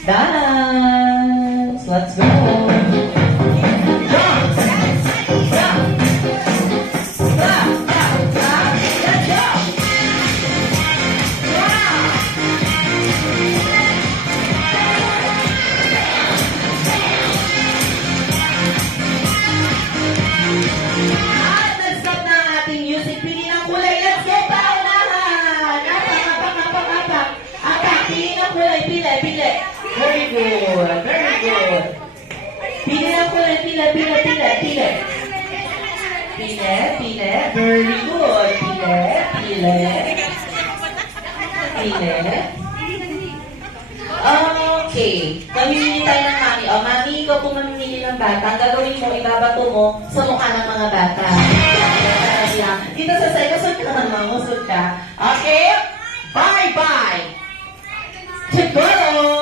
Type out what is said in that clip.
Dance! Let's go! Jump! Jump! Clap! Clap! Clap! Let's go! Wow! At nag-stop na ang ating music. Pili ng kulay. Let's go! Paunahan! Apak! Apak! Pili ng kulay. Pili! Very good. Very good. Pili ng kulay. Pili. Very good. Pili. Okay. Mamimili tayo ng mami. O, mami, ikaw po mamimili ng bata. Ang gagawin mo, ibabato mo sa mukha ng mga bata. Dito sa side, usod ka naman, usod ka. Okay? Bye-bye! Siguro!